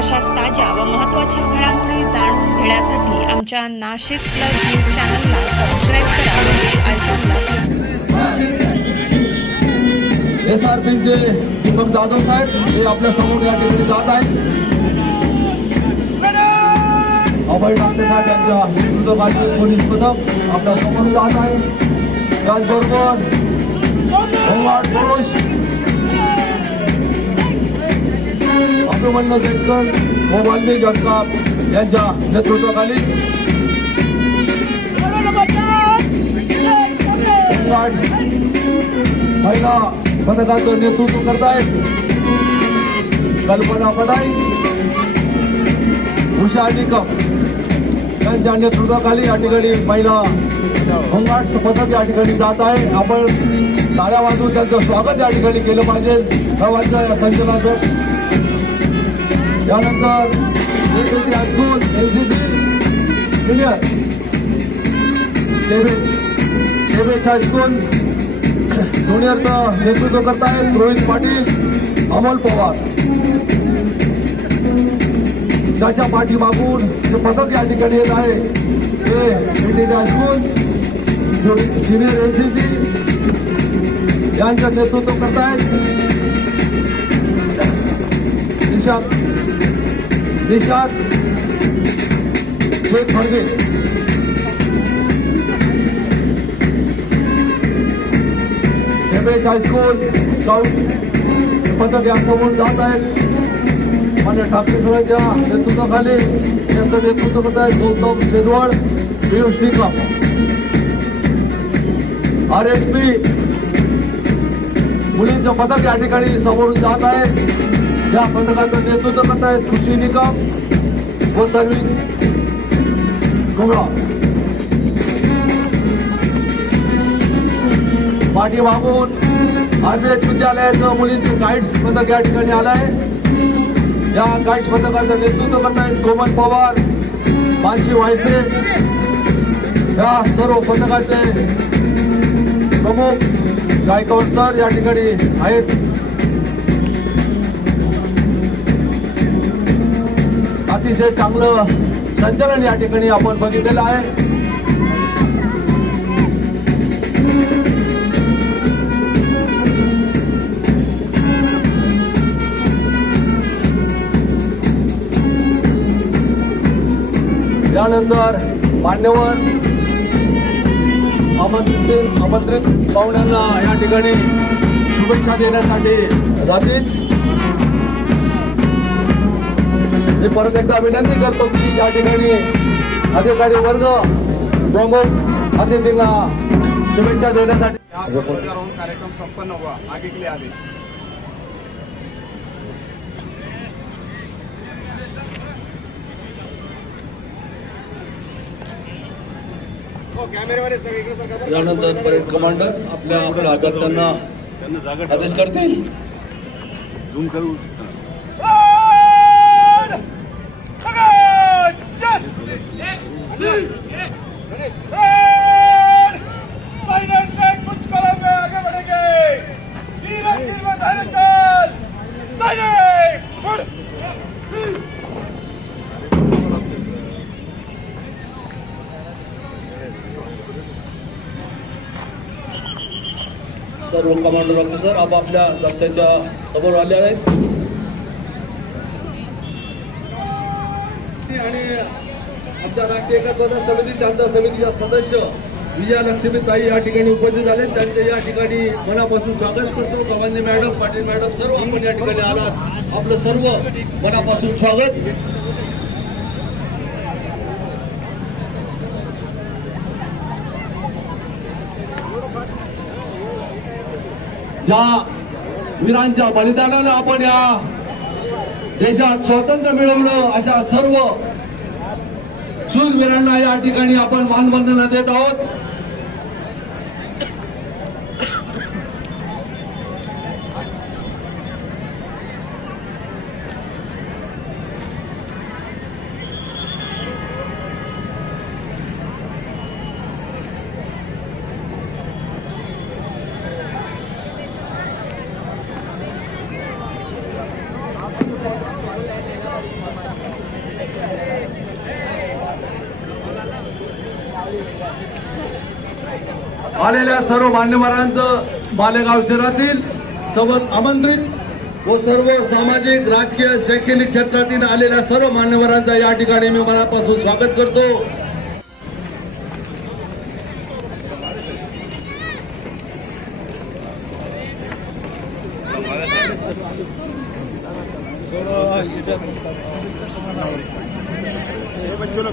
अशाच ताज्या व महत्त्वाच्या घडामोडी जाणून घेण्यासाठी आमच्या नाशिक प्लस न्यूज चॅनलला सबस्क्राईब करा व बेल आयकॉनला क्लिक एस आर पीचे दीपक जाधव साहेब हे आपल्यासमोर या ठिकाणी जात आहेत. अभय डांगे साहेब यांच्या नेतृत्वाखाली पोलीस पथक आपल्यासमोर जात आहे. त्याचबरोबर होमगार्ड पुरुष अभिमन्यू शेटकर व वाल्मी जगताप यांच्या नेतृत्वाखाली. महिला पथकाचं नेतृत्व करतायत. कल्पना पटाई उषा निकम यांच्या नेतृत्वाखाली या ठिकाणी महिला होमगार्ड पथक या ठिकाणी जात आहे. आपण टाळ्या वाजवून त्यांचं स्वागत या ठिकाणी केलं पाहिजे. सर्वांच्या या संचलनाचं. त्यानंतर NCC high school NCC senior cabbage high school ज्युनियरचं नेतृत्व करतायत रोहित पाटील अमोल पवार. त्याच्या पाठीमागून जे पथक या ठिकाणी येत आहे ते इंडियन हायस्कूल सिनियर एनसीसी यांचं नेतृत्व करतायत. Nishant Nishant Shaikh Phadge MH high school scout पथक यासमोर जात आहेत मान्य ठाकरे सरांच्या नेतृत्वाखाली त्यांचं नेतृत्व करत आहेत Gautam Shejwal Piyush Nikam R S P मुलींचं पथक या ठिकाणी समोरून जात आहे या पथकाचं नेतृत्व करत आहेत कृषी निकम व सर्विस पाठी पाठीमागून आरबीएच विद्यालयाचं मुलींचं गाईड्स पथक या ठिकाणी आलंय या गाईड्स पथकाचं नेतृत्व करतायत कोमल पवार मानसी वायसे. या सर्व पथकाचे प्रमुख गायकवाड सर या ठिकाणी आहेत. अतिशय चांगलं संचलन या ठिकाणी आपण बघितलेलं आहे. त्यानंतर मान्यवर आमंत्रित आमंत्रित पाहुण्यांना या ठिकाणी शुभेच्छा देण्यासाठी जातील मी परत एकदा विनंती करतो की या ठिकाणी अधिकारी वर्ग प्रमुख अतिथींना शुभेच्छा देण्यासाठी. कार्यक्रम संपन्न हुआ आगे के लिए आदेश यानंतर परेड कमांडर आपल्या आपल्या अध्यक्षांना आदेश करतील. झूम करू कुछ कदम में आगे बढ़ेंगे धीरे धीरे धैर्य चल सर्व कमांडर ऑफिसर आपापल्या दत्त्याच्या समोर आले आहेत. आणि आमच्या राष्ट्रीय एकात्मता समिती शांत समितीच्या सदस्य विजयालक्ष्मी ताई या ठिकाणी उपस्थित झाले. त्यांचे या ठिकाणी मनापासून स्वागत करतो. गवांनी मॅडम पाटील मॅडम सर्व आपण या ठिकाणी आलात. आपलं सर्व मनापासून स्वागत. ज्या वीरांच्या बलिदानानं आपण या देशात स्वातंत्र्य मिळवलं अशा सर्व शूरवीरांना या ठिकाणी आपण मानवंदना देत आहोत. आलेल्या सर्व मान्यवरांचं मालेगाव शहरातील सोबत आमंत्रित व सर्व सामाजिक राजकीय शैक्षणिक क्षेत्रातील आलेल्या सर्व मान्यवरांचा या ठिकाणी मी मनापासून स्वागत करतो. बच्चों